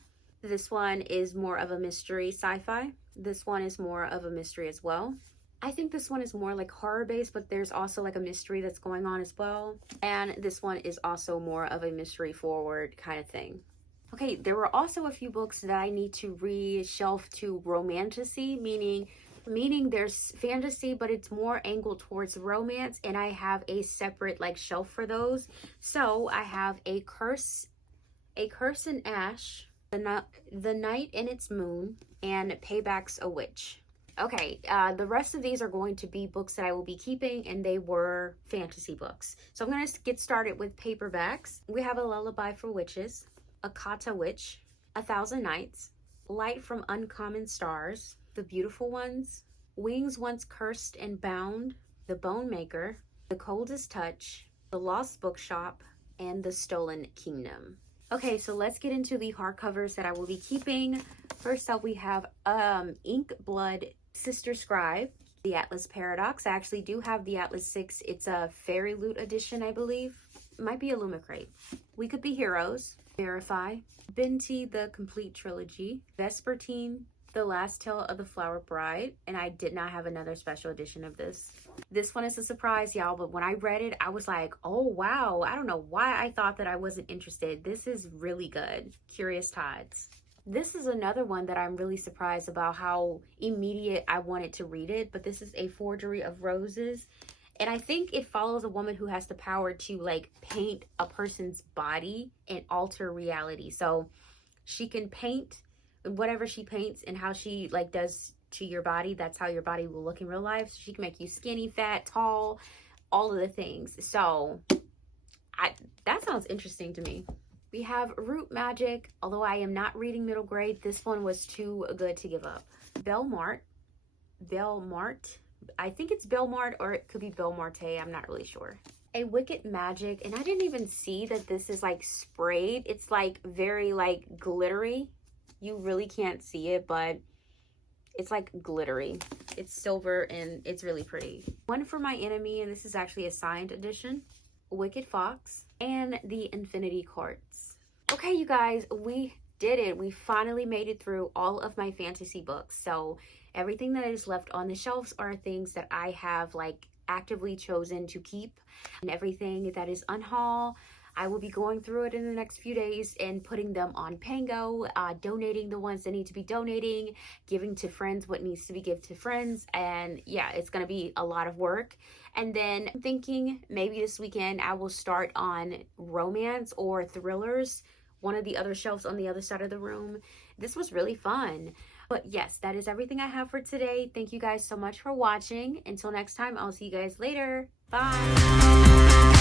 This one is more of a mystery sci-fi. This one is more of a mystery as well. I think this one is more like horror based, but there's also like a mystery that's going on as well. And this one is also more of a mystery forward kind of thing. Okay, there were also a few books that I need to reshelf to romantasy, meaning there's fantasy, but it's more angled towards romance, and I have a separate like shelf for those. So I have A Curse in Ash, The Night in Its Moon, and Payback's a Witch. Okay, the rest of these are going to be books that I will be keeping, and they were fantasy books. So I'm going to get started with paperbacks. We have A Lullaby for Witches, A Kata Witch, 1,000 Nights, Light from Uncommon Stars, The Beautiful Ones, Wings Once Cursed and Bound, The Bone Maker, The Coldest Touch, The Lost Bookshop, and The Stolen Kingdom. Okay, so let's get into the hardcovers that I will be keeping. First up, we have Ink Blood Sister Scribe, The Atlas Paradox. I actually do have the Atlas 6. It's a Fairy Loot edition, I believe. It might be a Lumicrate. We Could Be Heroes, Verify, Binti, the Complete Trilogy, Vespertine, The Last Tale of the Flower Bride, and I did not have another special edition of this. This one is a surprise, y'all, but when I read it, I was like, oh wow, I don't know why I thought that I wasn't interested. This is really good. Curious Tides. This is another one that I'm really surprised about how immediate I wanted to read it, but this is A Forgery of Roses. And I think it follows a woman who has the power to like paint a person's body and alter reality. So she can paint whatever she paints and how she like does to your body. That's how your body will look in real life. So she can make you skinny, fat, tall, all of the things. So that sounds interesting to me. We have Root Magic. Although I am not reading middle grade, this one was too good to give up. Belmart. I think it's Belmart, or it could be Belmarte. I'm not really sure. A Wicked Magic. And I didn't even see that this is like sprayed. It's like very like glittery. You really can't see it, but it's like glittery. It's silver and it's really pretty. One for My Enemy, and this is actually a signed edition. Wicked Fox and the Infinity Courts. Okay, you guys, we did it. We finally made it through all of my fantasy books. So everything that is left on the shelves are things that I have like actively chosen to keep, and everything that is Unhaul, I will be going through it in the next few days and putting them on Pango, donating the ones that need to be donating, giving to friends what needs to be given to friends. And yeah, it's going to be a lot of work. And then I'm thinking maybe this weekend I will start on romance or thrillers, one of the other shelves on the other side of the room. This was really fun. But yes, that is everything I have for today. Thank you guys so much for watching. Until next time, I'll see you guys later. Bye.